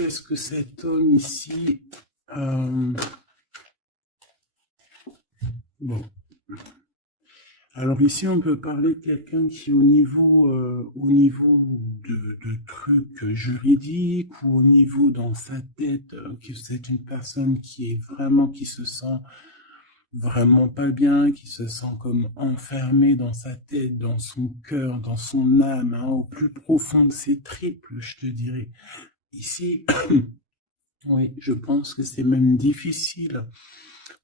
qu'est-ce que cet homme ici... Bon. Alors ici, on peut parler de quelqu'un qui, au niveau de trucs juridiques ou au niveau dans sa tête, que c'est une personne qui est vraiment, qui se sent vraiment pas bien, qui se sent comme enfermé dans sa tête, dans son cœur, dans son âme, hein, au plus profond de ses tripes, je te dirais. Ici, oui, je pense que c'est même difficile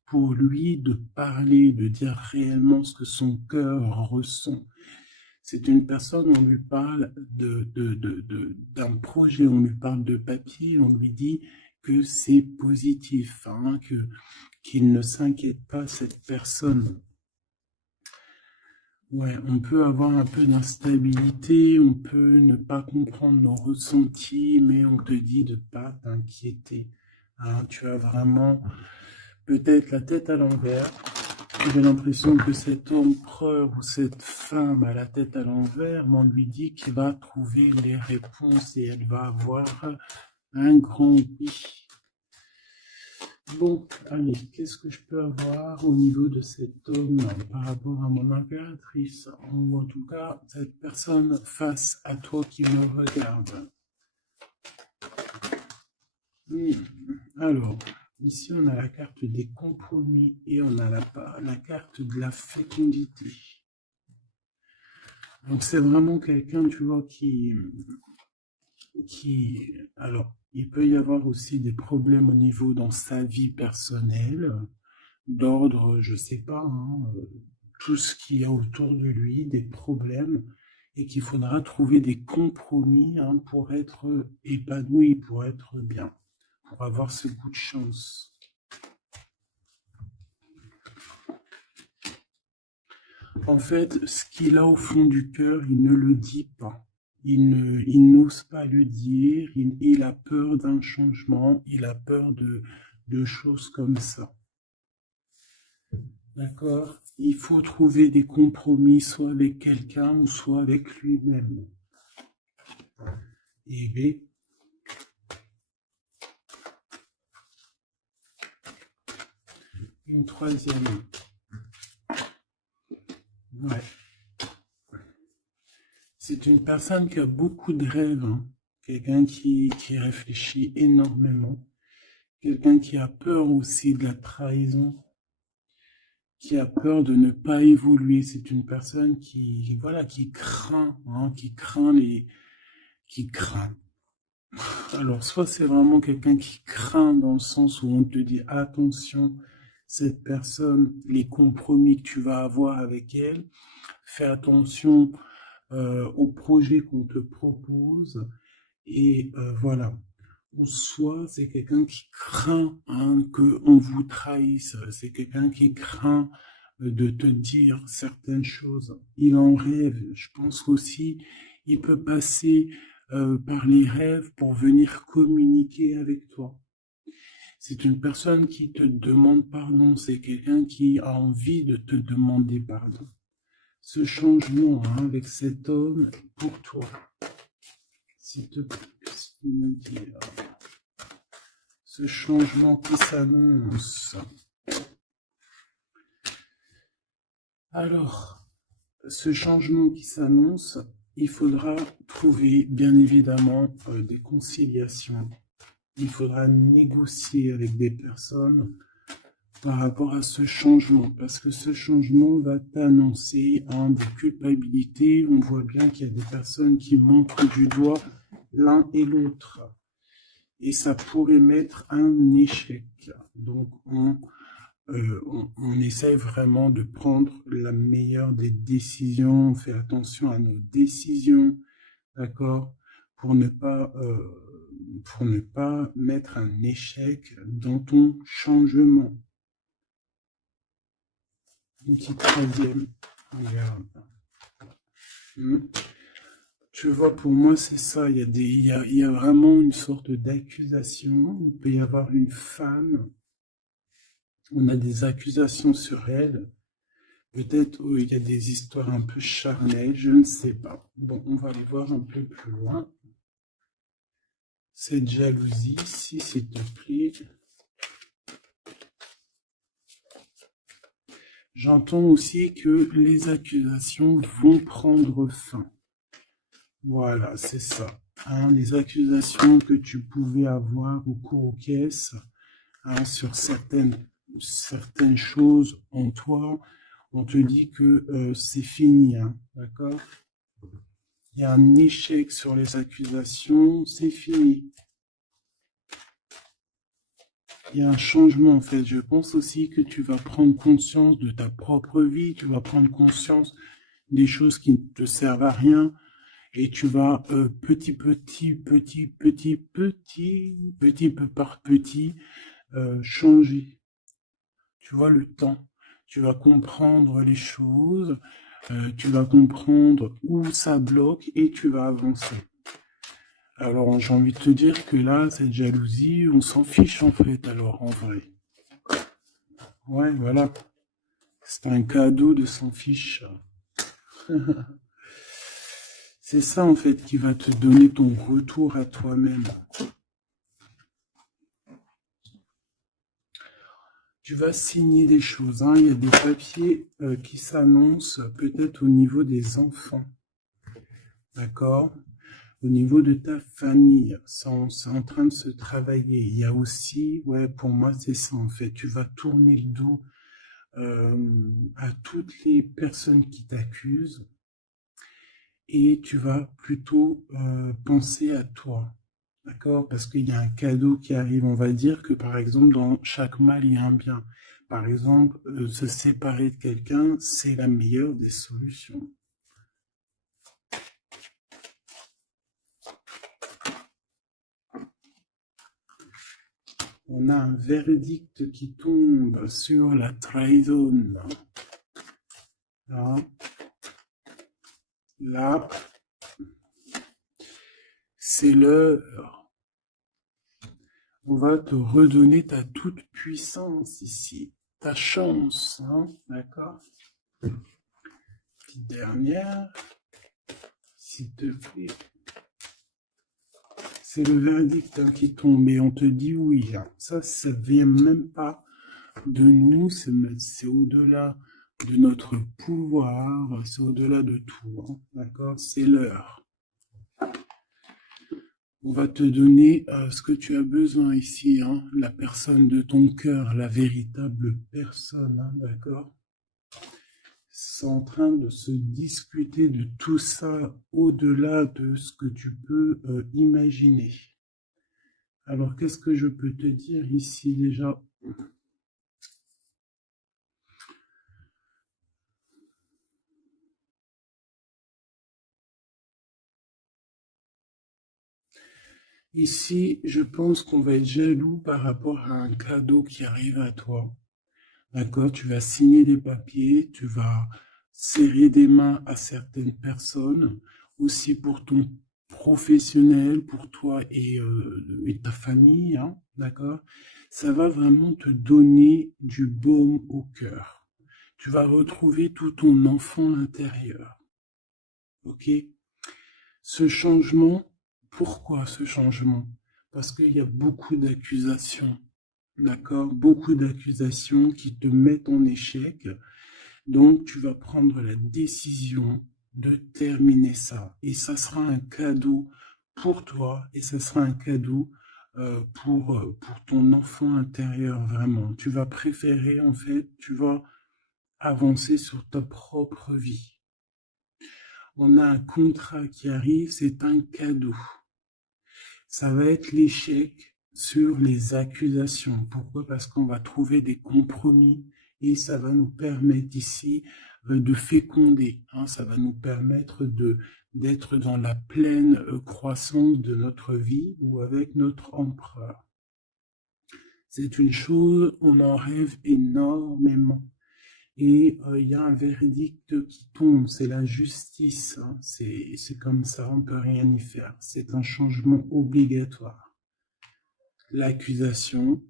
pour lui de parler, de dire réellement ce que son cœur ressent. C'est une personne, on lui parle d'un projet, on lui parle de papier, on lui dit que c'est positif, hein, qu'il ne s'inquiète pas, cette personne. Ouais, on peut avoir un peu d'instabilité, on peut ne pas comprendre nos ressentis, mais on te dit de pas t'inquiéter. Hein, tu as vraiment peut-être la tête à l'envers. J'ai l'impression que cet empereur ou cette femme a la tête à l'envers, mais on lui dit qu'il va trouver les réponses et elle va avoir un grand oui. Bon, allez, qu'est-ce que je peux avoir au niveau de cet homme par rapport à mon impératrice, ou en tout cas cette personne face à toi qui me regarde. Alors, ici on a la carte des compromis et on a la carte de la fécondité. Donc c'est vraiment quelqu'un, tu vois, alors, il peut y avoir aussi des problèmes au niveau dans sa vie personnelle, d'ordre, je sais pas, hein, tout ce qu'il y a autour de lui, des problèmes, et qu'il faudra trouver des compromis, hein, pour être épanoui, pour être bien, pour avoir ce coup de chance. En fait, ce qu'il a au fond du cœur, il ne le dit pas. Il n'ose pas le dire, il a peur d'un changement, il a peur de choses comme ça. D'accord? Il faut trouver des compromis, soit avec quelqu'un ou soit avec lui-même. Et B. Une troisième. Ouais. C'est une personne qui a beaucoup de rêves, hein. Quelqu'un qui réfléchit énormément. Quelqu'un qui a peur aussi de la trahison, qui a peur de ne pas évoluer. C'est une personne qui, voilà, qui craint, hein, qui craint. Alors, soit c'est vraiment quelqu'un qui craint dans le sens où on te dit attention, cette personne, les compromis que tu vas avoir avec elle, fais attention aux projets qu'on te propose, et voilà. Ou soit c'est quelqu'un qui craint, hein, qu'on vous trahisse, c'est quelqu'un qui craint de te dire certaines choses. Il en rêve. Je pense aussi, il peut passer par les rêves pour venir communiquer avec toi. C'est une personne qui te demande pardon, c'est quelqu'un qui a envie de te demander pardon. Ce changement, hein, avec cet homme pour toi, s'il te plaît, qu'est-ce qu'il me dit là? Ce changement qui s'annonce. Alors, ce changement qui s'annonce, il faudra trouver bien évidemment des conciliations. Il faudra négocier avec des personnes par rapport à ce changement, parce que ce changement va t'annoncer des culpabilités. On voit bien qu'il y a des personnes qui montrent du doigt l'un et l'autre, et ça pourrait mettre un échec. Donc on essaie vraiment de prendre la meilleure des décisions, on fait attention à nos décisions, d'accord, pour ne pas mettre un échec dans ton changement. Une petite troisième, regarde. Tu vois, pour moi, c'est ça. Il y a vraiment une sorte d'accusation. Il peut y avoir une femme. On a des accusations sur elle. Peut-être il y a des histoires un peu charnelles, je ne sais pas. Bon, on va aller voir un peu plus loin. cette jalousie ici, s'il te plaît. J'entends aussi que les accusations vont prendre fin. Voilà, c'est ça. Hein, les accusations que tu pouvais avoir au cours aux caisses, hein, sur certaines choses en toi, on te dit que c'est fini, hein, d'accord? Il y a un échec sur les accusations, c'est fini. Il y a un changement en fait. Je pense aussi que tu vas prendre conscience de ta propre vie, tu vas prendre conscience des choses qui ne te servent à rien et tu vas petit peu par petit changer. Tu vois le temps. Tu vas comprendre les choses, tu vas comprendre où ça bloque et tu vas avancer. Alors, j'ai envie de te dire que là, cette jalousie, on s'en fiche en fait, alors en vrai. Ouais, voilà. C'est un cadeau de s'en fiche. C'est ça en fait qui va te donner ton retour à toi-même. Tu vas signer des choses, hein. Il y a des papiers qui s'annoncent peut-être au niveau des enfants. D'accord? Au niveau de ta famille, c'est en train de se travailler. Il y a aussi, ouais, pour moi, c'est ça en fait. Tu vas tourner le dos à toutes les personnes qui t'accusent et tu vas plutôt penser à toi. D'accord? Parce qu'il y a un cadeau qui arrive. On va dire que par exemple, dans chaque mal, il y a un bien. Par exemple, se séparer de quelqu'un, c'est la meilleure des solutions. On a un verdict qui tombe sur la trahison. Là, là c'est l'heure. On va te redonner ta toute puissance ici, ta chance, hein, d'accord? Petite dernière, s'il te plaît. C'est le verdict hein, qui tombe et on te dit oui. Hein. Ça vient même pas de nous, c'est au-delà de notre pouvoir, c'est au-delà de tout, hein, d'accord? C'est l'heure. On va te donner ce que tu as besoin ici, hein, la personne de ton cœur, la véritable personne, hein, d'accord? C'est en train de se discuter de tout ça au-delà de ce que tu peux imaginer. Alors, qu'est-ce que je peux te dire ici déjà? Ici, je pense qu'on va être jaloux par rapport à un cadeau qui arrive à toi. D'accord? Tu vas signer des papiers, tu vas serrer des mains à certaines personnes, aussi pour ton professionnel, pour toi et ta famille, hein, d'accord? Ça va vraiment te donner du baume au cœur. Tu vas retrouver tout ton enfant intérieur, ok? Ce changement, pourquoi ce changement? Parce qu'il y a beaucoup d'accusations, d'accord? Beaucoup d'accusations qui te mettent en échec. Donc, tu vas prendre la décision de terminer ça. Et ça sera un cadeau pour toi et ça sera un cadeau pour ton enfant intérieur, vraiment. Tu vas préférer, en fait, tu vas avancer sur ta propre vie. On a un contrat qui arrive, c'est un cadeau. Ça va être l'échec sur les accusations. Pourquoi? Parce qu'on va trouver des compromis et ça va nous permettre ici de féconder. Hein, ça va nous permettre d'être dans la pleine croissance de notre vie ou avec notre empereur. C'est une chose, on en rêve énormément. Et il y a un verdict qui tombe, c'est la justice. Hein. C'est comme ça, on ne peut rien y faire. C'est un changement obligatoire. L'accusation,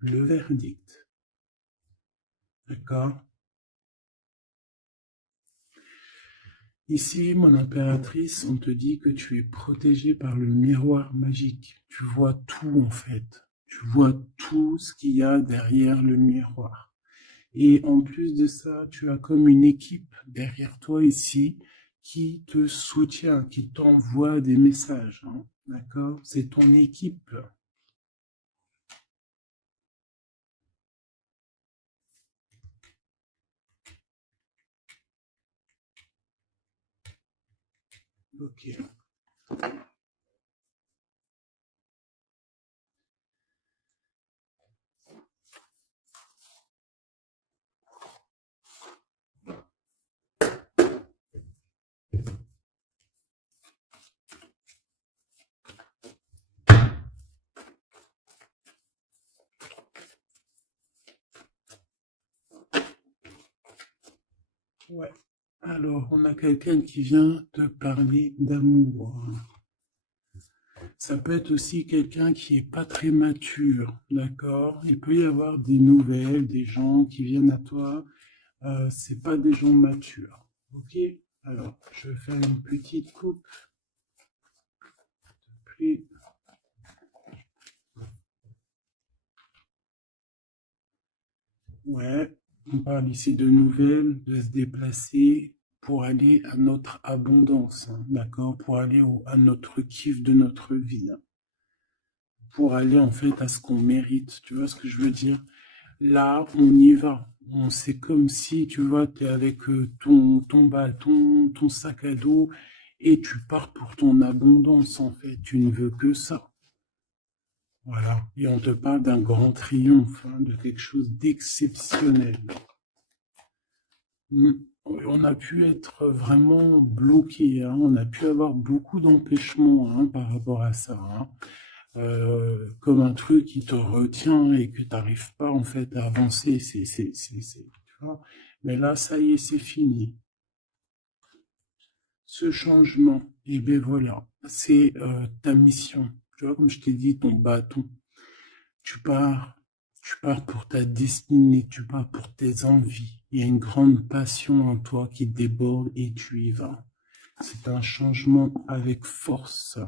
le verdict. D'accord? Ici, mon impératrice, on te dit que tu es protégée par le miroir magique. Tu vois tout en fait. Tu vois tout ce qu'il y a derrière le miroir. Et en plus de ça, tu as comme une équipe derrière toi ici qui te soutient, qui t'envoie des messages, hein. D'accord? C'est ton équipe. Ok. Ouais. Alors, on a quelqu'un qui vient te parler d'amour. Ça peut être aussi quelqu'un qui est pas très mature, d'accord? Il peut y avoir des nouvelles, des gens qui viennent à toi. C'est pas des gens matures, ok? Alors, je vais faire une petite coupe. Puis, ouais, on parle ici de nouvelles, de se déplacer pour aller à notre abondance, hein, d'accord? Pour aller à notre kiff de notre vie, hein. Pour aller en fait à ce qu'on mérite. Tu vois ce que je veux dire? Là, on y va. C'est comme si, tu vois, tu es avec ton bâton, ton sac à dos, et tu pars pour ton abondance, en fait. Tu ne veux que ça. Voilà. Et on te parle d'un grand triomphe, hein, de quelque chose d'exceptionnel. Mm. On a pu être vraiment bloqué, hein. On a pu avoir beaucoup d'empêchements, hein, par rapport à ça, hein. Comme un truc qui te retient et que tu n'arrives pas en fait à avancer. Tu vois. Mais là, ça y est, c'est fini. Ce changement, et bien voilà, c'est ta mission. Tu vois, comme je t'ai dit, ton bâton. Tu pars, tu pars pour ta destinée, tu pars pour tes envies. Il y a une grande passion en toi qui déborde et tu y vas. C'est un changement avec force,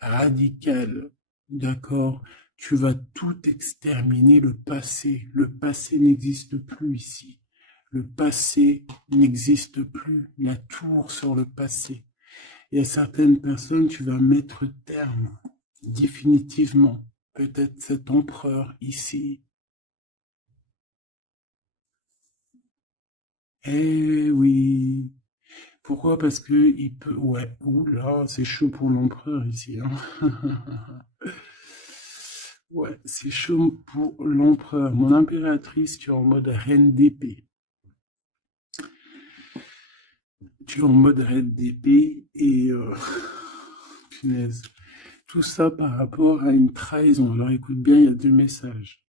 radical, d'accord? Tu vas tout exterminer le passé. Le passé n'existe plus ici. Le passé n'existe plus. La tour sur le passé. Et à certaines personnes, tu vas mettre terme, définitivement. Peut-être cet empereur ici. Eh oui. Pourquoi? Parce que il peut. Ouais. Ouh là, c'est chaud pour l'empereur ici, hein. Ouais, c'est chaud pour l'empereur. Mon impératrice, tu es en mode reine d'épée. Tu es en mode reine d'épée et punaise. Tout ça par rapport à une trahison. Alors écoute bien, il y a deux messages.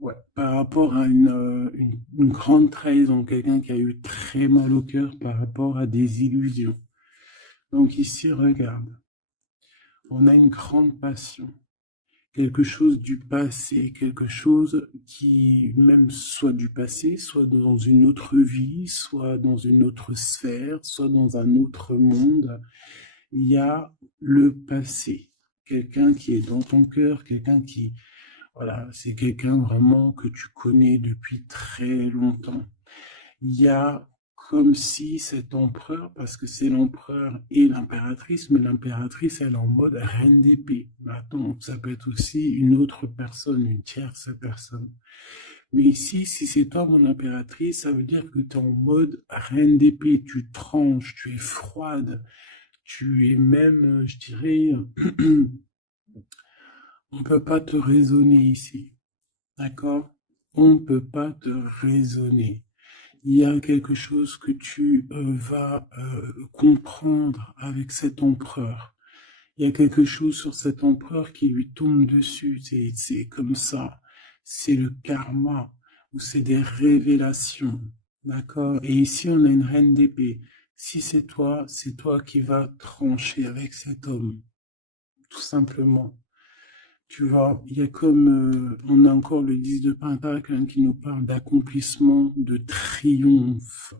Ouais, par rapport à une grande trahison, quelqu'un qui a eu très mal au cœur par rapport à des illusions. Donc ici, regarde, on a une grande passion, quelque chose du passé, quelque chose qui même soit du passé, soit dans une autre vie, soit dans une autre sphère, soit dans un autre monde. Il y a le passé, quelqu'un qui est dans ton cœur, quelqu'un qui, voilà, c'est quelqu'un vraiment que tu connais depuis très longtemps. Il y a comme si cet empereur, parce que c'est l'empereur et l'impératrice, mais l'impératrice, elle est en mode reine d'épée. Mais attends, ça peut être aussi une autre personne, une tierce personne. Mais ici, si c'est toi mon impératrice, ça veut dire que tu es en mode reine d'épée, tu tranches, tu es froide, tu es même, je dirais, on peut pas te raisonner ici, d'accord? On ne peut pas te raisonner. Il y a quelque chose que tu vas comprendre avec cet empereur. Il y a quelque chose sur cet empereur qui lui tombe dessus. C'est comme ça. C'est le karma ou c'est des révélations. D'accord? Et ici, on a une reine d'épée. Si c'est toi qui vas trancher avec cet homme. Tout simplement. Tu vois, il y a comme, on a encore le 10 de Pentacle hein, qui nous parle d'accomplissement, de triomphe.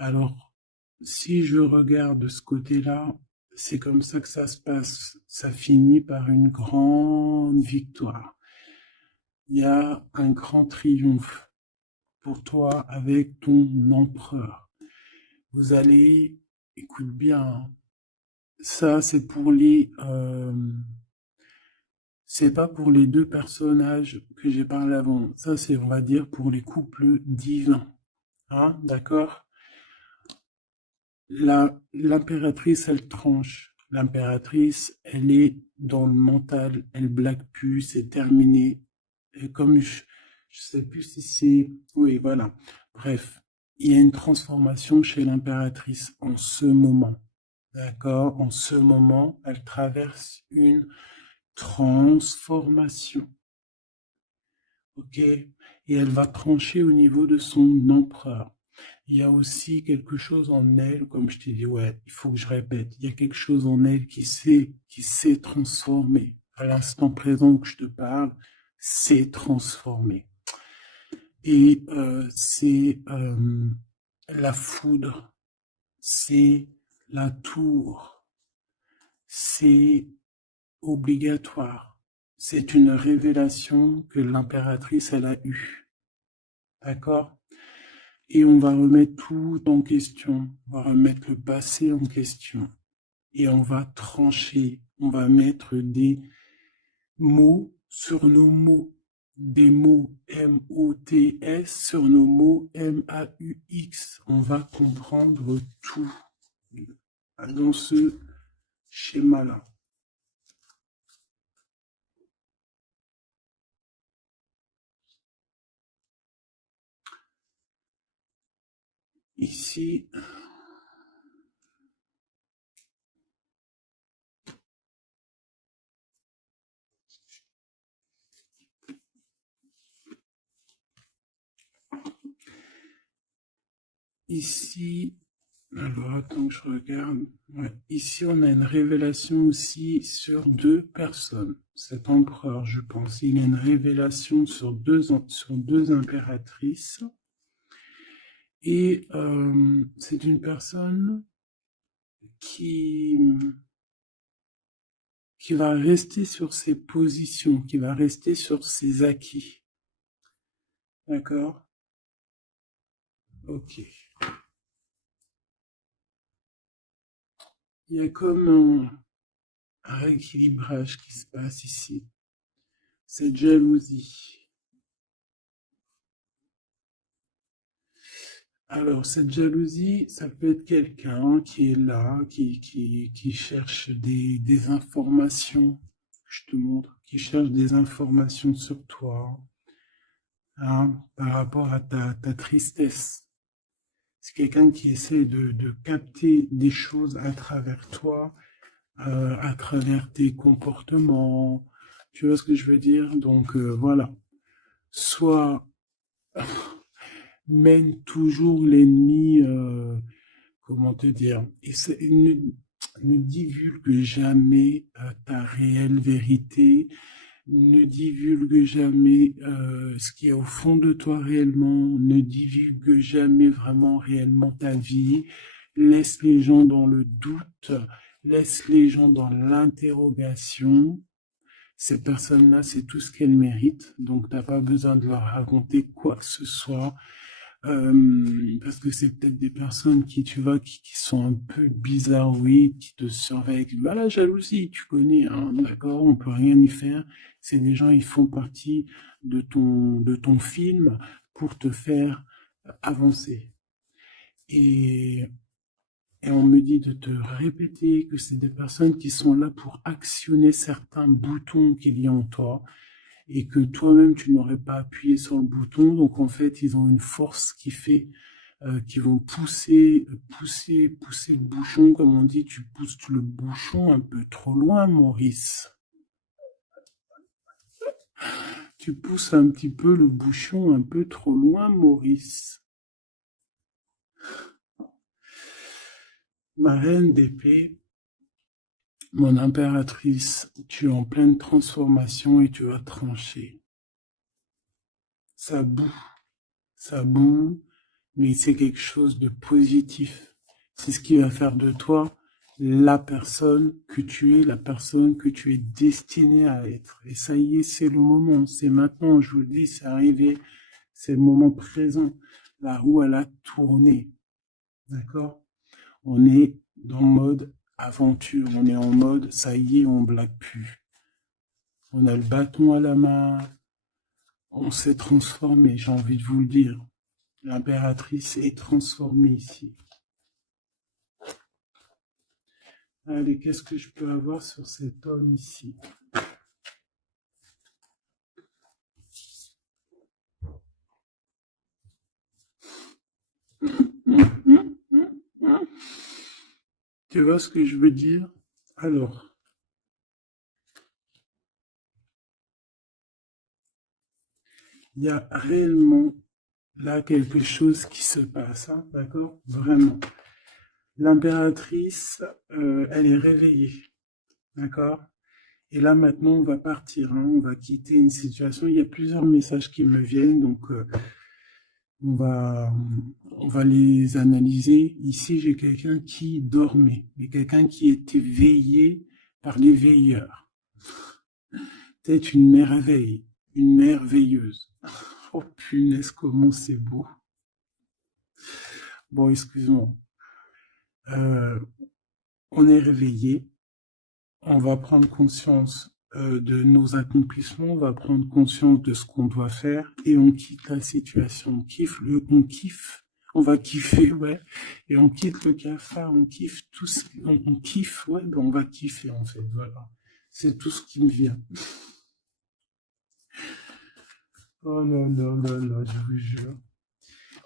Alors, si je regarde de ce côté-là, c'est comme ça que ça se passe. Ça finit par une grande victoire. Il y a un grand triomphe pour toi avec ton empereur. Vous allez, écoute bien, hein, ça c'est pas pour les deux personnages que j'ai parlé avant. Ça, c'est, on va dire, pour les couples divins. Hein, d'accord? L'impératrice, elle tranche. L'impératrice, elle est dans le mental, elle blague plus, c'est terminé. Et comme je sais plus si c'est, oui, voilà. Bref, il y a une transformation chez l'impératrice en ce moment. D'accord? En ce moment, elle traverse une transformation. Ok? Et elle va trancher au niveau de son empereur. Il y a aussi quelque chose en elle, comme je t'ai dit, ouais, il faut que je répète, il y a quelque chose en elle qui s'est transformé. À l'instant présent que je te parle, s'est transformé. Et c'est la foudre, c'est la tour, c'est obligatoire. C'est une révélation que l'impératrice, elle a eue. D'accord? Et on va remettre tout en question. On va remettre le passé en question. Et on va trancher. On va mettre des mots sur nos mots. Des mots M-O-T-S sur nos mots M-A-U-X. On va comprendre tout dans ce schéma-là. Ici, ici, alors attends que je regarde. Ouais. Ici, on a une révélation aussi sur deux personnes. Cet empereur, je pense, il a une révélation sur deux impératrices. Et c'est une personne qui, qui va rester sur ses positions, qui va rester sur ses acquis. D'accord? Ok. Il y a comme un rééquilibrage qui se passe ici. Cette jalousie. Alors, cette jalousie, ça peut être quelqu'un qui est là, qui cherche des informations, je te montre, qui cherche des informations sur toi, hein, par rapport à ta tristesse. C'est quelqu'un qui essaie de capter des choses à travers toi, à travers tes comportements. Tu vois ce que je veux dire? Donc, voilà. Soit mène toujours l'ennemi, comment te dire, et ne divulgue jamais ta réelle vérité, ne divulgue jamais ce qui est au fond de toi réellement, ne divulgue jamais vraiment réellement ta vie, laisse les gens dans le doute, laisse les gens dans l'interrogation. Ces personnes-là, c'est tout ce qu'elles méritent, donc t'as pas besoin de leur raconter quoi que ce soit. Parce que c'est peut-être des personnes qui, tu vois, qui sont un peu bizarroïdes, qui te surveillent. Bah, la jalousie, tu connais, hein, d'accord, on peut rien y faire. C'est des gens, ils font partie de ton film pour te faire avancer. Et, et on me dit de te répéter que c'est des personnes qui sont là pour actionner certains boutons qu'il y a en toi et que toi-même tu n'aurais pas appuyé sur le bouton. Donc en fait, ils ont une force qui fait qu'ils vont pousser le bouchon, comme on dit, tu pousses le bouchon un peu trop loin, Maurice. Tu pousses un petit peu le bouchon un peu trop loin, Maurice. Ma reine d'épée, mon impératrice, tu es en pleine transformation et tu vas trancher. Ça boue, ça boue, mais c'est quelque chose de positif. C'est ce qui va faire de toi la personne que tu es, la personne que tu es destiné à être. Et ça y est, c'est le moment, c'est maintenant, je vous le dis, c'est arrivé, c'est le moment présent. La roue, elle a tourné, d'accord? On est dans le mode aventure, on est en mode, ça y est, on blague plus. On a le bâton à la main, on s'est transformé, j'ai envie de vous le dire. L'impératrice est transformée ici. Allez, qu'est-ce que je peux avoir sur cet homme ici? Tu vois ce que je veux dire? Alors, il y a réellement là quelque chose qui se passe, hein, d'accord? Vraiment. L'impératrice, elle est réveillée, d'accord? Et là, maintenant, on va partir, hein, on va quitter une situation. Il y a plusieurs messages qui me viennent, donc on va, on va les analyser. Ici, j'ai quelqu'un qui dormait, et quelqu'un qui était veillé par les veilleurs. Peut-être une merveille, une merveilleuse. Oh punaise, comment c'est beau. Bon, excuse-moi. Euh, on est réveillé, on va prendre conscience de nos accomplissements, on va prendre conscience de ce qu'on doit faire et on quitte la situation. On kiffe, on va kiffer, ouais, et on quitte le cafard, on kiffe tout, on kiffe, ouais, ben on va kiffer en fait, voilà. C'est tout ce qui me vient. Oh là là là là, je vous jure.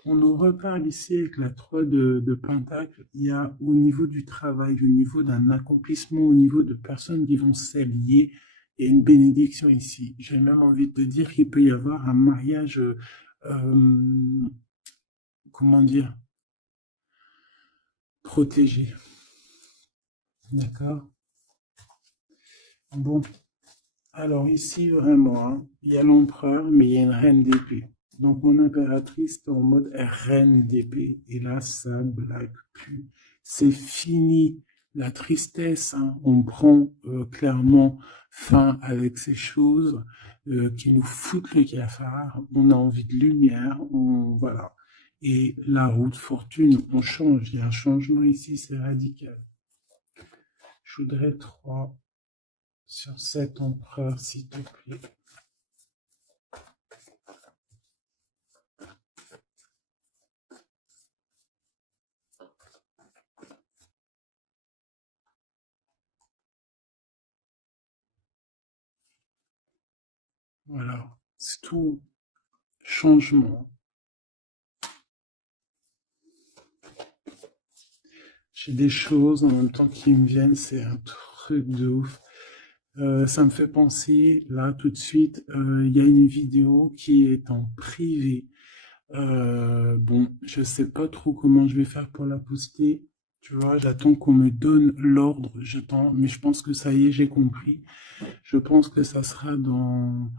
On nous reparle ici avec la 3 de Pentacle. Il y a au niveau du travail, au niveau d'un accomplissement, au niveau de personnes qui vont s'allier, il y a une bénédiction ici. J'ai même envie de te dire qu'il peut y avoir un mariage, comment dire, protégé. D'accord? Bon, alors ici, vraiment, hein, il y a l'empereur, mais il y a une reine d'épée. Donc mon impératrice est en mode reine d'épée. Et là, ça blague plus. C'est fini la tristesse, hein. On prend clairement fin avec ces choses qui nous foutent le cafard. On a envie de lumière, voilà. Et la route fortune, on change. Il y a un changement ici, c'est radical. Je voudrais 3 sur cet empereur, s'il te plaît. Voilà, c'est tout changement. J'ai des choses en même temps qui me viennent, c'est un truc de ouf. Ça me fait penser, là, tout de suite, il y a une vidéo qui est en privé. Bon, je sais pas trop comment je vais faire pour la poster. Tu vois, j'attends qu'on me donne l'ordre, j'attends, mais je pense que ça y est, j'ai compris. Je pense que ça sera dans...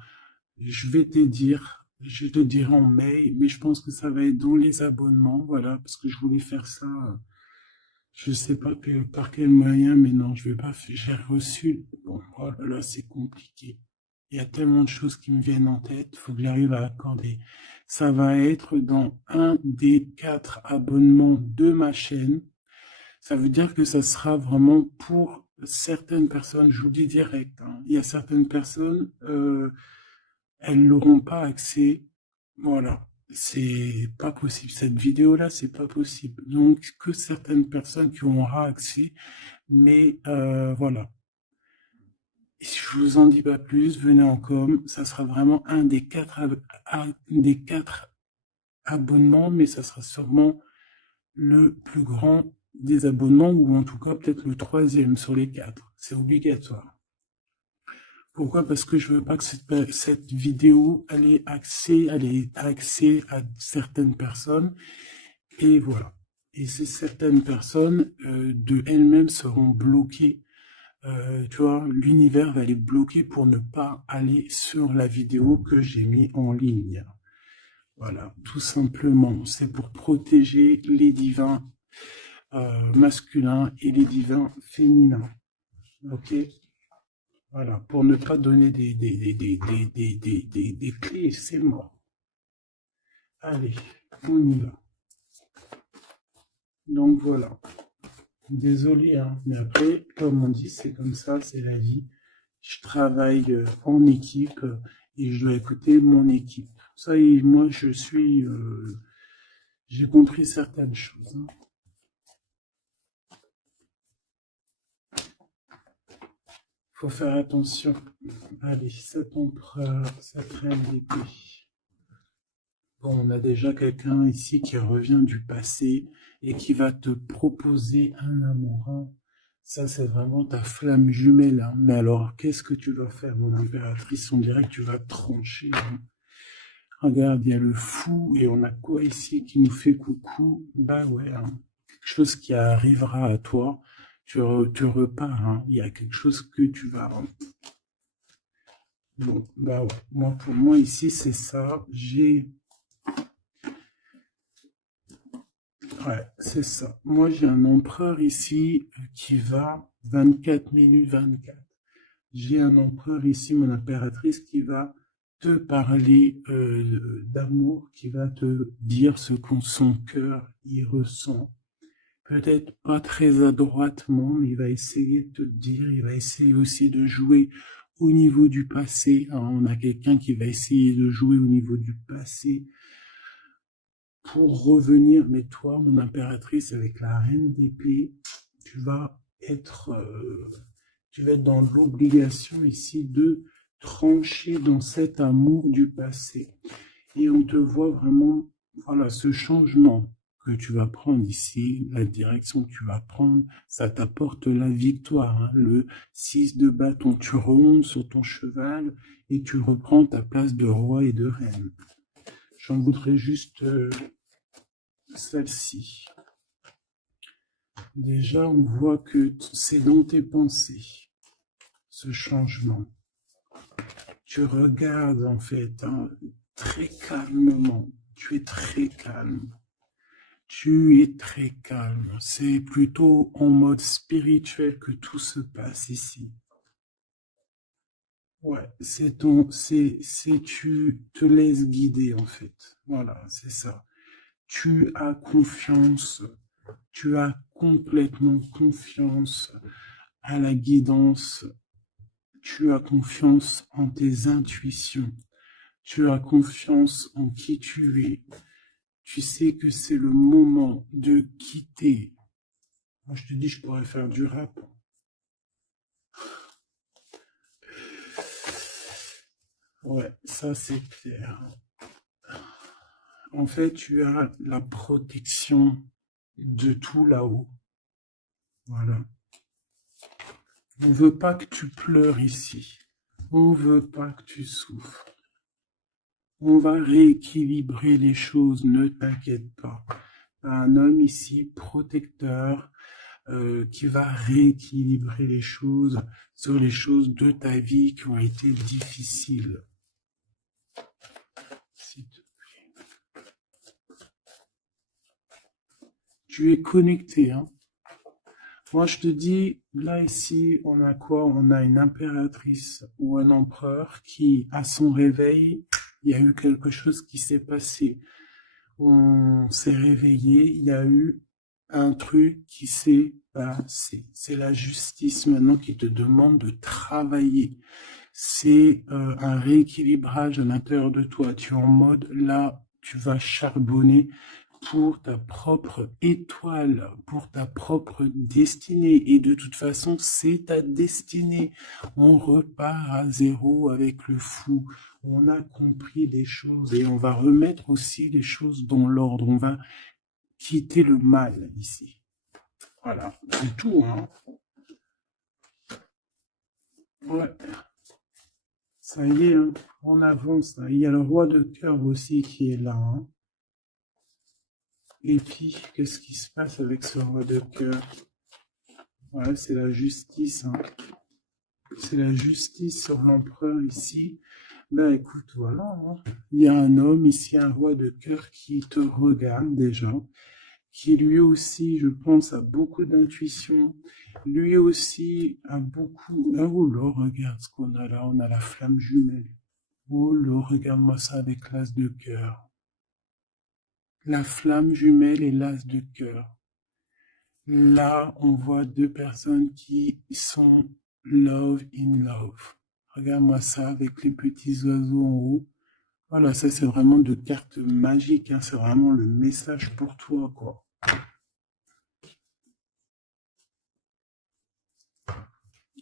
Je vais te dire, je te dirai en mail, mais je pense que ça va être dans les abonnements, voilà, parce que je voulais faire ça, je sais pas par quel moyen, mais non, je vais pas, j'ai reçu, bon, oh là là, c'est compliqué. Il y a tellement de choses qui me viennent en tête, faut que j'arrive à accorder. Ça va être dans un des 4 abonnements de ma chaîne. Ça veut dire que ça sera vraiment pour certaines personnes, je vous le dis direct, hein. Il y a certaines personnes, elles n'auront pas accès. Voilà, c'est pas possible. Cette vidéo-là, c'est pas possible. Donc, que certaines personnes qui auront accès, mais voilà. Et si je vous en dis pas plus, venez en com. Ça sera vraiment un des 4 abonnements, mais ça sera sûrement le plus grand des abonnements, ou en tout cas peut-être le 3e sur les 4. C'est obligatoire. Pourquoi? Parce que je veux pas que cette vidéo ait accès à certaines personnes. Et voilà. Et ces certaines personnes, de elles-mêmes seront bloquées. Tu vois, l'univers va les bloquer pour ne pas aller sur la vidéo que j'ai mis en ligne. Voilà, tout simplement. C'est pour protéger les divins masculins et les divins féminins. Ok? Voilà, pour ne pas donner des clés, c'est mort. Allez, on y va. Donc voilà. Désolé, hein, mais après, comme on dit, c'est comme ça, c'est la vie. Je travaille en équipe et je dois écouter mon équipe. Ça y est, moi, j'ai compris certaines choses. Hein. Faut faire attention. Allez, cet empereur, cette reine d'épée. Bon, on a déjà quelqu'un ici qui revient du passé et qui va te proposer un amour. Hein. Ça, c'est vraiment ta flamme jumelle. Hein. Mais alors, qu'est-ce que tu vas faire, mon impératrice? On dirait que tu vas trancher. Hein. Regarde, il y a le fou et on a quoi ici qui nous fait coucou? Bah ouais, hein. Quelque chose qui arrivera à toi. Tu repars. Hein. Il y a quelque chose que tu vas... Bon, bah ouais. Moi, pour moi, ici, c'est ça. Ouais, c'est ça. Moi, j'ai un empereur ici qui va 24 minutes 24. J'ai un empereur ici, mon impératrice, qui va te parler d'amour, qui va te dire ce qu'on son cœur y ressent. Peut-être pas très adroitement, mais il va essayer de te dire, il va essayer aussi de jouer au niveau du passé. Hein, on a quelqu'un qui va essayer de jouer au niveau du passé pour revenir, mais toi, mon impératrice, avec la reine d'épée, tu vas être, dans l'obligation ici de trancher dans cet amour du passé. Et on te voit vraiment, voilà, ce changement que tu vas prendre ici, la direction que tu vas prendre, ça t'apporte la victoire. Hein. Le 6 de bâton, tu remontes sur ton cheval et tu reprends ta place de roi et de reine. J'en voudrais juste celle-ci. Déjà, on voit que c'est dans tes pensées, ce changement. Tu regardes en fait hein, très calmement. Tu es très calme. Tu es très calme. C'est plutôt en mode spirituel que tout se passe ici. Ouais, tu te laisses guider en fait. Voilà, c'est ça. Tu as confiance, tu as complètement confiance à la guidance, tu as confiance en tes intuitions, tu as confiance en qui tu es. Tu sais que c'est le moment de quitter. Moi, je te dis, je pourrais faire du rap. Ouais, ça c'est clair. En fait, tu as la protection de tout là-haut. Voilà. On ne veut pas que tu pleures ici. On ne veut pas que tu souffres. On va rééquilibrer les choses, ne t'inquiète pas. Un homme ici, protecteur, qui va rééquilibrer les choses sur les choses de ta vie qui ont été difficiles. Tu es connecté, hein. Moi, je te dis, là, ici, on a quoi? On a une impératrice ou un empereur qui, à son réveil, il y a eu quelque chose qui s'est passé. On s'est réveillé, il y a eu un truc qui s'est passé. C'est la justice maintenant qui te demande de travailler. C'est un rééquilibrage à l'intérieur de toi. Tu es en mode, là, tu vas charbonner pour ta propre étoile, pour ta propre destinée. Et de toute façon, c'est ta destinée. On repart à zéro avec le fou. On a compris les choses et on va remettre aussi les choses dans l'ordre. On va quitter le mal ici. Voilà, c'est tout. Hein. Ouais. Ça y est, hein. On avance. Là. Il y a le roi de cœur aussi qui est là. Hein. Et puis, qu'est-ce qui se passe avec ce roi de cœur? Ouais, c'est la justice. Hein. C'est la justice sur l'empereur ici. Ben écoute, voilà, hein. Il y a un homme ici, un roi de cœur qui te regarde déjà, qui lui aussi, je pense, a beaucoup d'intuition. Lui aussi a beaucoup... Oh là, regarde ce qu'on a là, on a la flamme jumelle. Oh là, regarde-moi ça avec l'as de cœur. La flamme jumelle et l'as de cœur. Là, on voit deux personnes qui sont love in love. Regarde-moi ça avec les petits oiseaux en haut. Voilà, ça c'est vraiment de cartes magiques, hein. C'est vraiment le message pour toi, quoi.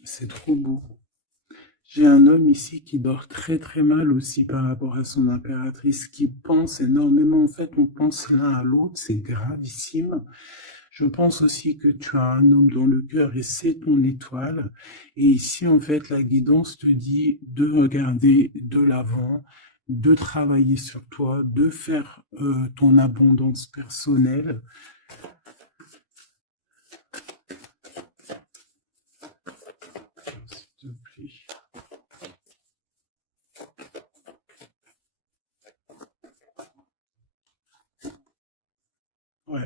C'est trop beau. J'ai un homme ici qui dort très très mal aussi par rapport à son impératrice, qui pense énormément. En fait, on pense l'un à l'autre, c'est gravissime. Je pense aussi que tu as un homme dans le cœur et c'est ton étoile. Et ici, en fait, la guidance te dit de regarder de l'avant, de travailler sur toi, de faire ton abondance personnelle. S'il te plaît. Ouais.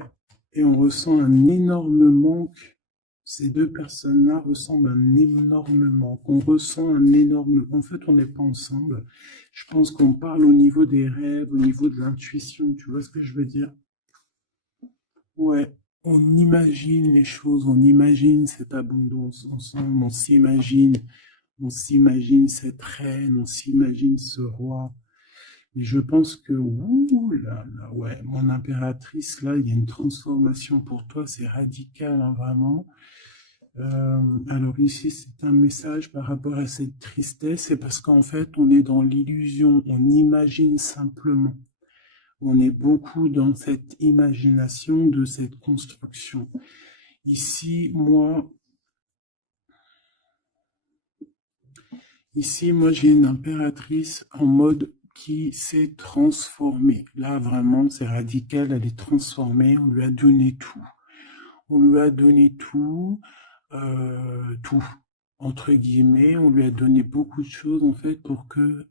Et on ressent un énorme manque. Ces deux personnes-là ressemblent un énorme manque. On ressent un énorme... En fait, on n'est pas ensemble. Je pense qu'on parle au niveau des rêves, au niveau de l'intuition. Tu vois ce que je veux dire? Ouais. On imagine les choses, on imagine cette abondance ensemble, on s'imagine cette reine, on s'imagine ce roi. Et je pense que, ouh là là, ouais, mon impératrice, là, il y a une transformation pour toi, c'est radical, hein, vraiment. Alors ici, c'est un message par rapport à cette tristesse, c'est parce qu'en fait, on est dans l'illusion, on imagine simplement. On est beaucoup dans cette imagination de cette construction. Ici, moi, j'ai une impératrice en mode qui s'est transformée. Là, vraiment, c'est radical, elle est transformée, on lui a donné tout. On lui a donné tout, entre guillemets, on lui a donné beaucoup de choses, en fait, pour que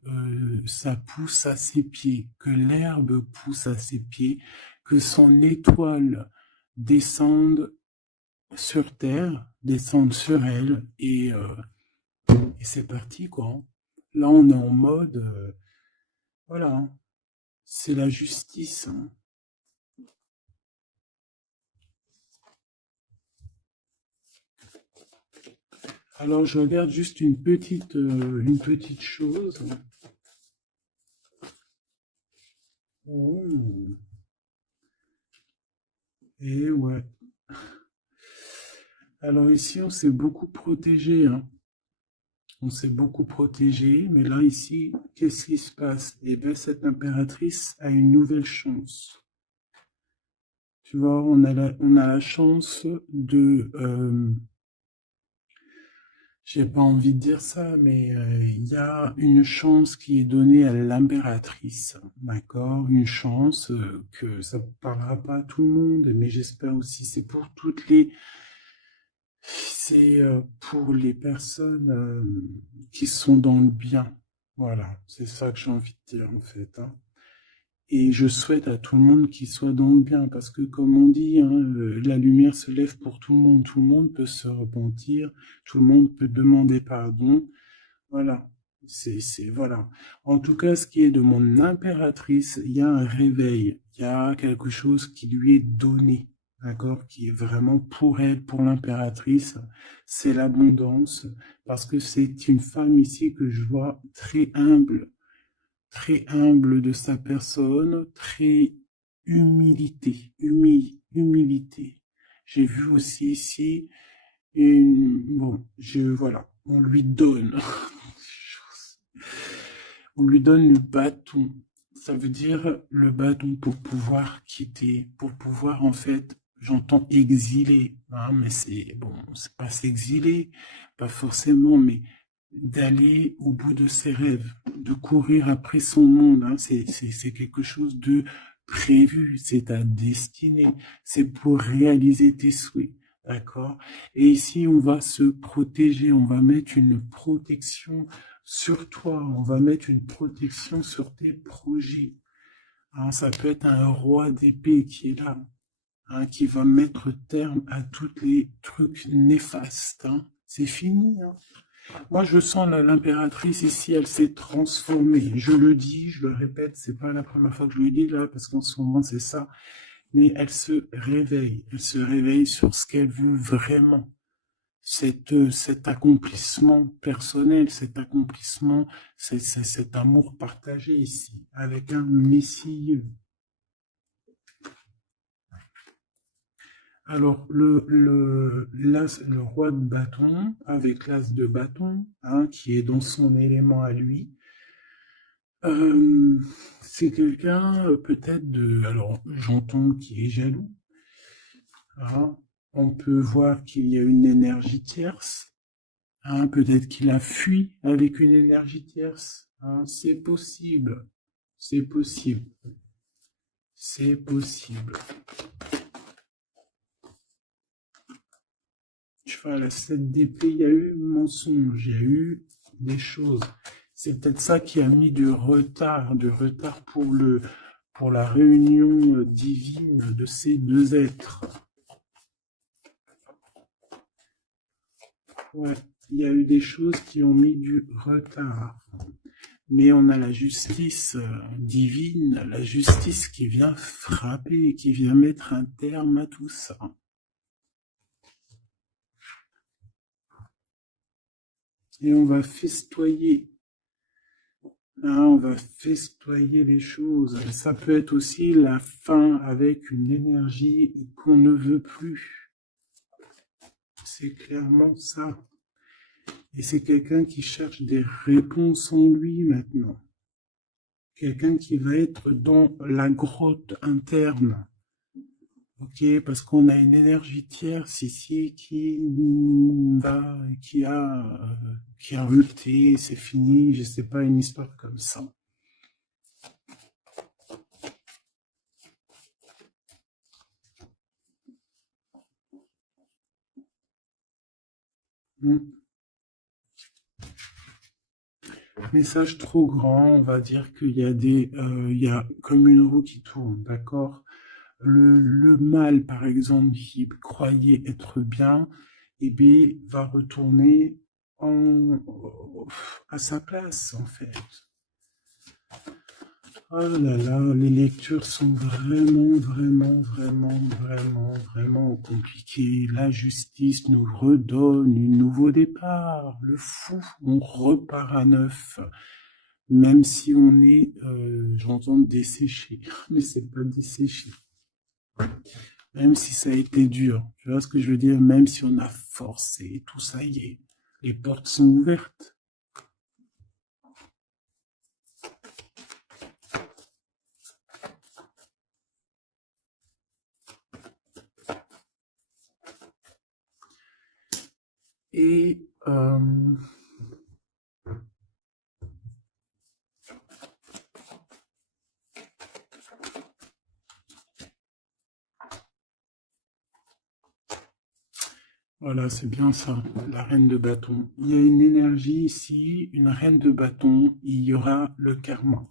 ça pousse à ses pieds, que l'herbe pousse à ses pieds, que son étoile descende sur terre, descende sur elle, et c'est parti, quoi, hein. Là, on est en mode, voilà, hein. C'est la justice, hein. Alors, je regarde juste une petite chose. Oh. Et ouais. Alors ici, on s'est beaucoup protégé, hein. On s'est beaucoup protégé, mais là, ici, qu'est-ce qui se passe? Eh bien, cette impératrice a une nouvelle chance. Tu vois, on a la chance de... j'ai pas envie de dire ça, mais il y a une chance qui est donnée à l'impératrice, d'accord? Une chance que ça ne parlera pas à tout le monde, mais j'espère aussi c'est pour toutes les... C'est pour les personnes qui sont dans le bien. Voilà, c'est ça que j'ai envie de dire en fait, hein. Et je souhaite à tout le monde qu'il soit dans le bien, parce que comme on dit, hein, la lumière se lève pour tout le monde peut se repentir, tout le monde peut demander pardon. Voilà, voilà. En tout cas, ce qui est de mon impératrice, il y a un réveil, il y a quelque chose qui lui est donné, d'accord, qui est vraiment pour elle, pour l'impératrice, c'est l'abondance, parce que c'est une femme ici que je vois très humble de sa personne, très humilité. J'ai vu aussi ici bon, voilà, on lui donne. On lui donne le bâton. Ça veut dire le bâton pour pouvoir quitter, pour pouvoir en fait, j'entends exiler, hein, mais c'est bon, c'est pas s'exiler, pas forcément, mais d'aller au bout de ses rêves, de courir après son monde, hein, c'est quelque chose de prévu, c'est ta destinée, c'est pour réaliser tes souhaits. D'accord? Et ici, on va se protéger, on va mettre une protection sur toi. On va mettre une protection sur tes projets. Hein, ça peut être un roi d'épée qui est là, hein, qui va mettre terme à tous les trucs néfastes. Hein. C'est fini. Hein. Moi, je sens l'impératrice ici, elle s'est transformée. Je le dis, je le répète, c'est pas la première fois que je le dis là, parce qu'en ce moment, c'est ça. Mais elle se réveille. Elle se réveille sur ce qu'elle veut vraiment. Cet accomplissement personnel, cet accomplissement, cet amour partagé ici, avec un Messie. Alors, le roi de bâton, avec l'as de bâton, hein, qui est dans son élément à lui, c'est quelqu'un peut-être de... Alors, j'entends qu'il est jaloux. Hein, on peut voir qu'il y a une énergie tierce. Hein, peut-être qu'il a fui avec une énergie tierce. Hein, c'est possible. C'est possible. C'est possible. Tu vois, la 7 d'épée, il y a eu mensonge, il y a eu des choses. C'est peut-être ça qui a mis du retard pour la réunion divine de ces deux êtres. Ouais, il y a eu des choses qui ont mis du retard. Mais on a la justice divine, la justice qui vient frapper, qui vient mettre un terme à tout ça. Et on va festoyer. Hein, on va festoyer les choses. Ça peut être aussi la fin avec une énergie qu'on ne veut plus. C'est clairement ça. Et c'est quelqu'un qui cherche des réponses en lui maintenant. Quelqu'un qui va être dans la grotte interne. Ok, parce qu'on a une énergie tierce ici qui a rejeté, c'est fini, je sais pas, une histoire comme ça. Message trop grand, on va dire qu'il y a il y a comme une roue qui tourne, d'accord? Le mal, par exemple, qui croyait être bien, eh bien, va retourner à sa place, en fait. Oh là là, les lectures sont vraiment compliquées. La justice nous redonne un nouveau départ. Le fou, on repart à neuf. Même si on est, j'entends desséché, mais c'est pas desséché. Même si ça a été dur, tu vois ce que je veux dire, même si on a forcé, tout ça y est, les portes sont ouvertes. Et voilà, c'est bien ça, la reine de bâton. Il y a une énergie ici, une reine de bâton, il y aura le karma.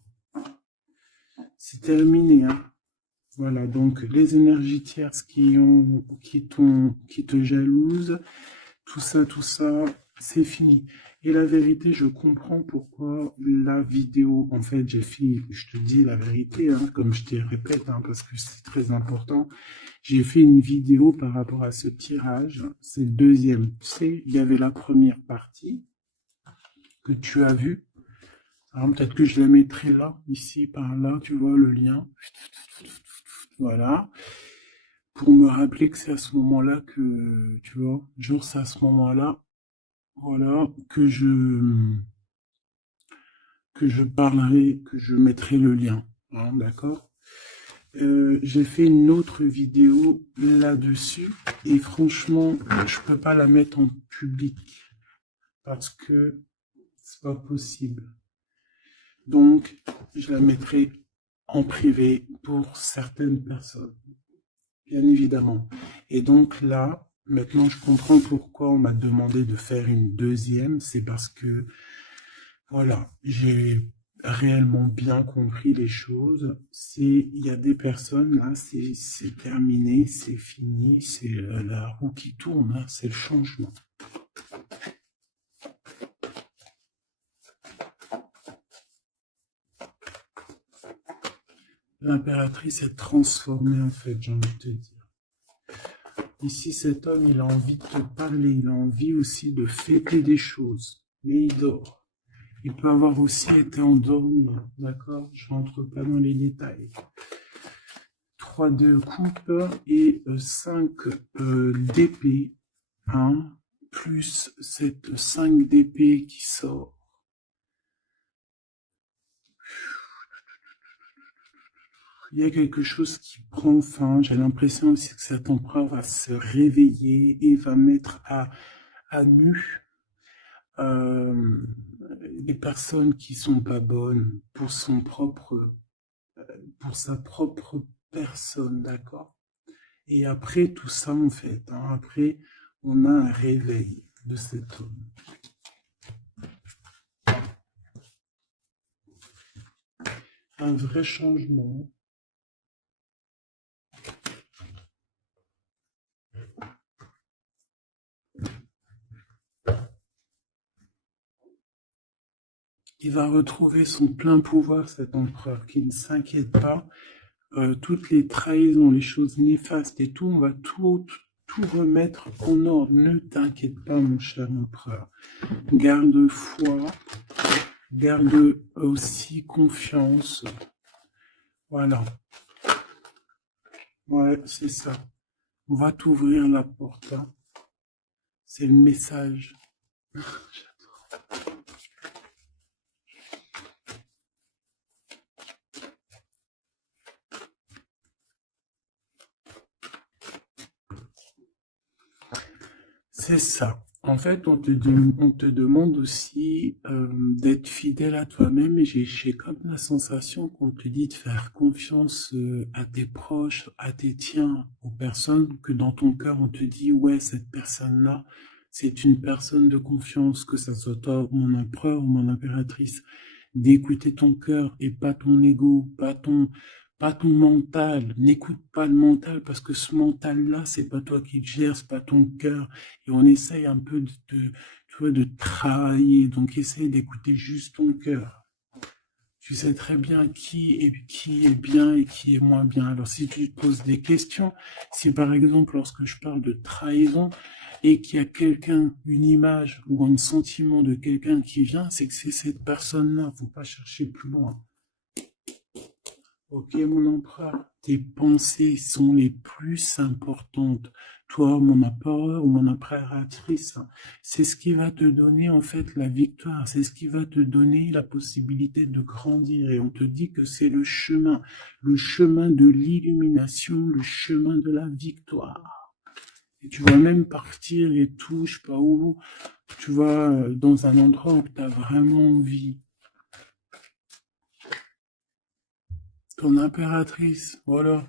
C'est terminé, hein. Voilà, donc les énergies tierces qui te jalousent, tout ça, c'est fini. Et la vérité, je comprends pourquoi la vidéo, en fait, j'ai fait, je te dis la vérité, hein, comme je te répète, hein, parce que c'est très important. J'ai fait une vidéo par rapport à ce tirage, c'est le deuxième. Tu sais, il y avait la première partie que tu as vue. Alors peut-être que je la mettrai là, ici, par là, tu vois le lien. Voilà. Pour me rappeler que c'est à ce moment-là que, tu vois, genre c'est à ce moment-là, voilà, que je parlerai, que je mettrai le lien, hein, d'accord? J'ai fait une autre vidéo là-dessus et franchement, je peux pas la mettre en public parce que c'est pas possible. Donc, je la mettrai en privé pour certaines personnes, bien évidemment. Et donc là, maintenant, je comprends pourquoi on m'a demandé de faire une deuxième. C'est parce que Voilà, j'ai réellement bien compris les choses. Il y a des personnes, là, c'est terminé, c'est fini, c'est la roue qui tourne, hein, c'est le changement. L'impératrice est transformée, en fait, j'ai envie de te dire. Ici, cet homme, il a envie de te parler, il a envie aussi de fêter des choses, mais il dort. Il peut avoir aussi été endormi, d'accord? Je rentre pas dans les détails. 3 de coupe et 5 d'épée, hein, plus cette 5 d'épée qui sort. Il y a quelque chose qui prend fin. J'ai l'impression aussi que cet empereur va se réveiller et va mettre à nu les personnes qui sont pas bonnes pour sa propre personne, d'accord? Et après tout ça, en fait, hein, après, on a un réveil de cet homme. Un vrai changement. Il va retrouver son plein pouvoir, cet empereur, qui ne s'inquiète pas. Toutes les trahisons, les choses néfastes et tout, on va tout remettre en ordre. Ne t'inquiète pas, mon cher empereur. Garde foi, garde aussi confiance. Voilà. Ouais, c'est ça. On va t'ouvrir la porte. Hein. C'est le message. C'est ça. En fait, on te demande aussi d'être fidèle à toi-même et j'ai comme la sensation qu'on te dit de faire confiance à tes proches, à tes tiens, aux personnes que dans ton cœur on te dit ouais, cette personne-là, c'est une personne de confiance, que ça soit toi, mon empereur ou mon impératrice, d'écouter ton cœur et pas ton ego, pas ton mental. N'écoute pas le mental parce que ce mental-là, c'est pas toi qui le gères, c'est pas ton cœur. Et on essaye un peu tu vois, de travailler. Donc, essaye d'écouter juste ton cœur. Tu sais très bien qui est bien et qui est moins bien. Alors, si tu te poses des questions, si par exemple, lorsque je parle de trahison et qu'il y a quelqu'un, une image ou un sentiment de quelqu'un qui vient, c'est que c'est cette personne-là. Faut pas chercher plus loin. Ok, mon empereur, tes pensées sont les plus importantes. Toi, mon empereur ou mon impératrice, c'est ce qui va te donner en fait la victoire, c'est ce qui va te donner la possibilité de grandir. Et on te dit que c'est le chemin de l'illumination, le chemin de la victoire. Et tu vas même partir et tout, je sais pas où, tu vas dans un endroit où tu as vraiment envie. Ton impératrice, voilà.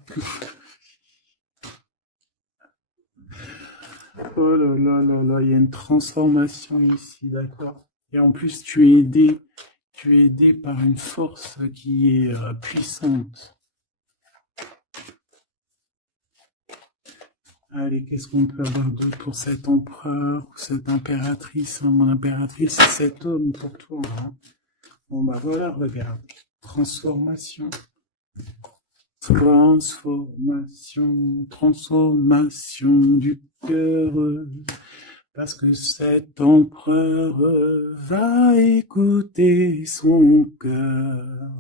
Oh là là là là, il y a une transformation ici, d'accord? Et en plus, tu es aidé par une force qui est puissante. Allez, qu'est-ce qu'on peut avoir d'autre pour cet empereur, ou cette impératrice, hein? Mon impératrice, c'est cet homme pour toi, hein? Bon bah voilà, regarde. Transformation. Transformation du cœur. Parce que cet empereur va écouter son cœur.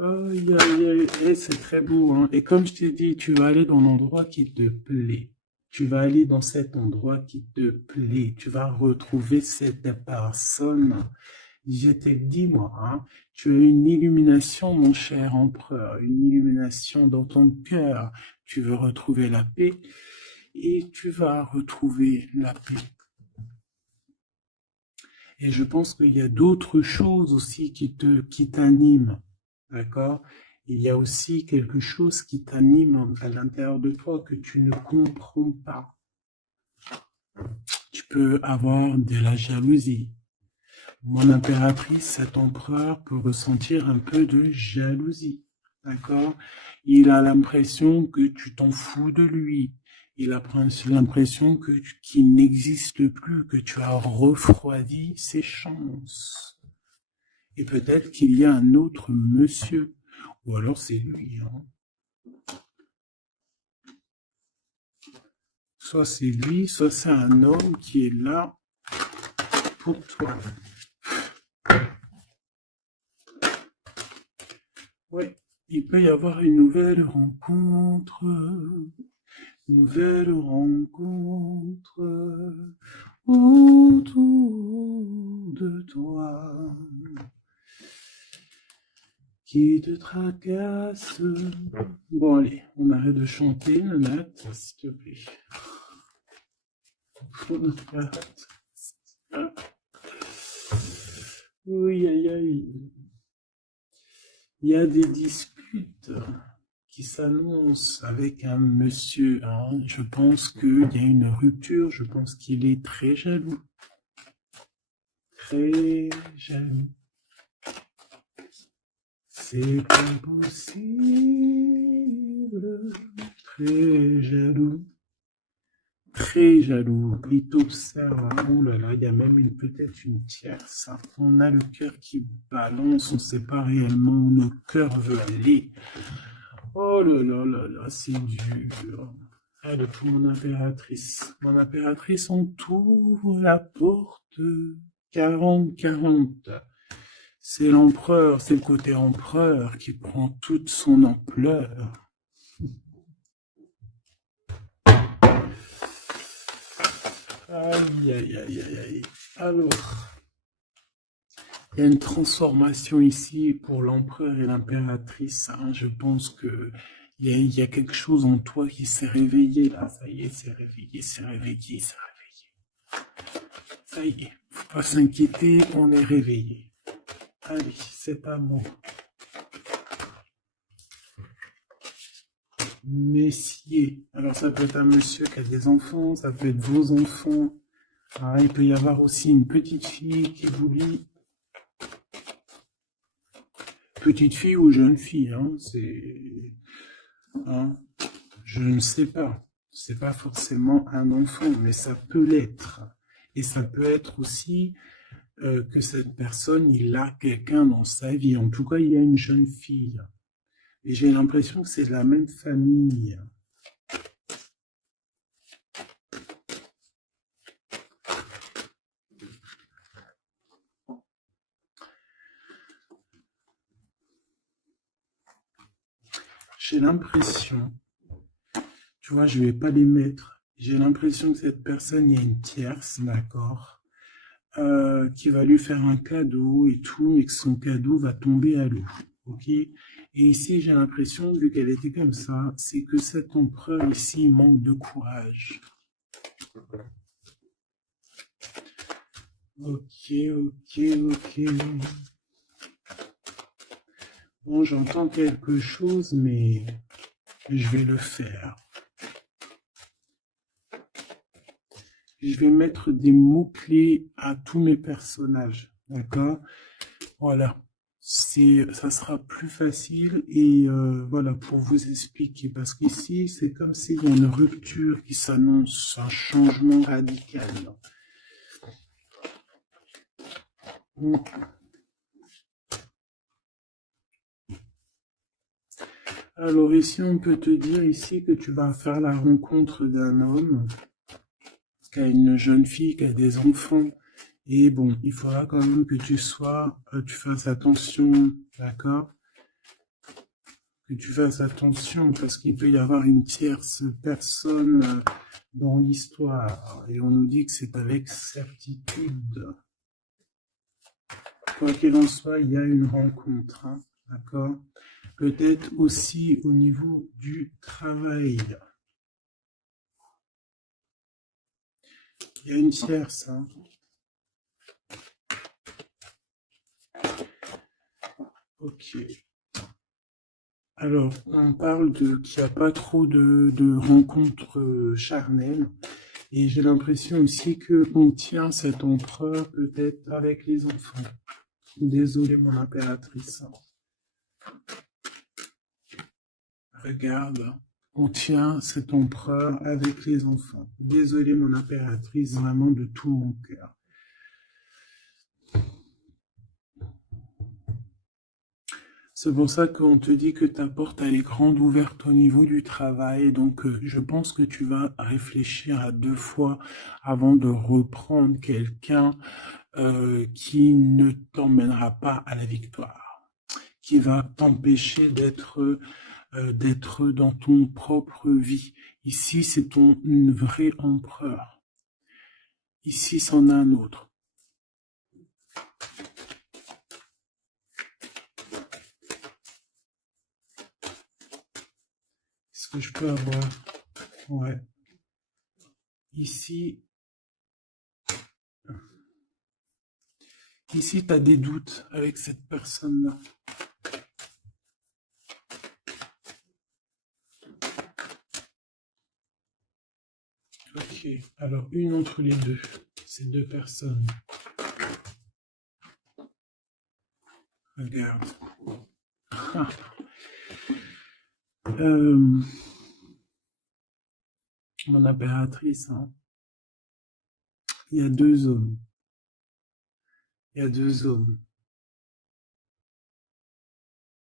Aïe, aïe, aïe. Eh, c'est très beau, hein. Et comme je t'ai dit, tu vas aller dans l'endroit qui te plaît. Tu vas aller dans cet endroit qui te plaît. Tu vas retrouver cette personne. Je t'ai dit, moi, hein, tu as une illumination, mon cher empereur, une illumination dans ton cœur. Tu veux retrouver la paix et tu vas retrouver la paix. Et je pense qu'il y a d'autres choses aussi qui t'animent, d'accord? Il y a aussi quelque chose qui t'anime à l'intérieur de toi que tu ne comprends pas. Tu peux avoir de la jalousie. Mon impératrice, cet empereur peut ressentir un peu de jalousie. D'accord? Il a l'impression que tu t'en fous de lui. Il a l'impression qu'il n'existe plus, que tu as refroidi ses chances. Et peut-être qu'il y a un autre monsieur. Ou alors c'est lui. Hein. Soit c'est lui, soit c'est un homme qui est là pour toi. Ouais, il peut y avoir une nouvelle rencontre autour de toi qui te tracasse. Bon allez, on arrête de chanter, Nanette, s'il te plaît. On arrête. Oui, aïe, aïe. Il y a des disputes qui s'annoncent avec un monsieur. Hein. Je pense qu'il y a une rupture. Je pense qu'il est très jaloux. Très jaloux. C'est pas possible. Très jaloux. Très jaloux. Il t'observe. Oh là là, il y a même peut-être une tierce. On a le cœur qui balance. On ne sait pas réellement où notre cœur veut aller. Oh là là là là, c'est dur. Allez, pour mon impératrice. Mon impératrice, on t'ouvre la porte 40-40. C'est l'empereur, c'est le côté empereur qui prend toute son ampleur. Aïe, aïe, aïe, aïe, aïe. Alors, il y a une transformation ici pour l'empereur et l'impératrice. Hein. Je pense que il y a quelque chose en toi qui s'est réveillé là. Ça y est, c'est réveillé, c'est réveillé, c'est réveillé. Ça y est, faut pas s'inquiéter, on est réveillé. Allez, c'est amour. Messier. Alors ça peut être un monsieur qui a des enfants, ça peut être vos enfants. Ah, il peut y avoir aussi une petite fille qui vous lit. Petite fille ou jeune fille, hein, c'est... Hein, je ne sais pas. C'est pas forcément un enfant, mais ça peut l'être. Et ça peut être aussi que cette personne, il a quelqu'un dans sa vie. En tout cas, il y a une jeune fille. Et j'ai l'impression que c'est de la même famille. J'ai l'impression, tu vois, je vais pas les mettre. J'ai l'impression que cette personne, il y a une tierce, d'accord, qui va lui faire un cadeau et tout, mais que son cadeau va tomber à l'eau. Ok? Et ici, j'ai l'impression, vu qu'elle était comme ça, c'est que cet empereur ici manque de courage. Ok, ok, ok. Bon, j'entends quelque chose, mais je vais le faire. Je vais mettre des mots-clés à tous mes personnages, d'accord? Voilà. Ça sera plus facile et voilà, pour vous expliquer. Parce qu'ici, c'est comme s'il y a une rupture qui s'annonce, un changement radical. Alors ici, on peut te dire ici que tu vas faire la rencontre d'un homme qui a une jeune fille, qui a des enfants. Et bon, il faudra quand même que tu fasses attention, d'accord? Que tu fasses attention parce qu'il peut y avoir une tierce personne dans l'histoire. Et on nous dit que c'est avec certitude. Quoi qu'il en soit, il y a une rencontre, hein, d'accord? Peut-être aussi au niveau du travail. Il y a une tierce, hein. Ok. Alors, on parle qu'il n'y a pas trop de rencontres charnelles, Et j'ai l'impression aussi que on tient cet empereur peut-être avec les enfants. Désolée, mon impératrice. Regarde, on tient cet empereur avec les enfants. Désolée, mon impératrice, vraiment de tout mon cœur. C'est pour ça qu'on te dit que ta porte elle est grande ouverte au niveau du travail. Donc, je pense que tu vas réfléchir à 2 fois avant de reprendre quelqu'un qui ne t'emmènera pas à la victoire, qui va t'empêcher d'être dans ton propre vie. Ici, c'est ton vrai empereur. Ici, c'en a un autre. Est-ce que je peux avoir? Ouais. Ici, tu as des doutes avec cette personne-là. Ok, alors une entre les deux, ces deux personnes. Regarde. Mon impératrice, hein. Il y a deux hommes. Il y a deux hommes.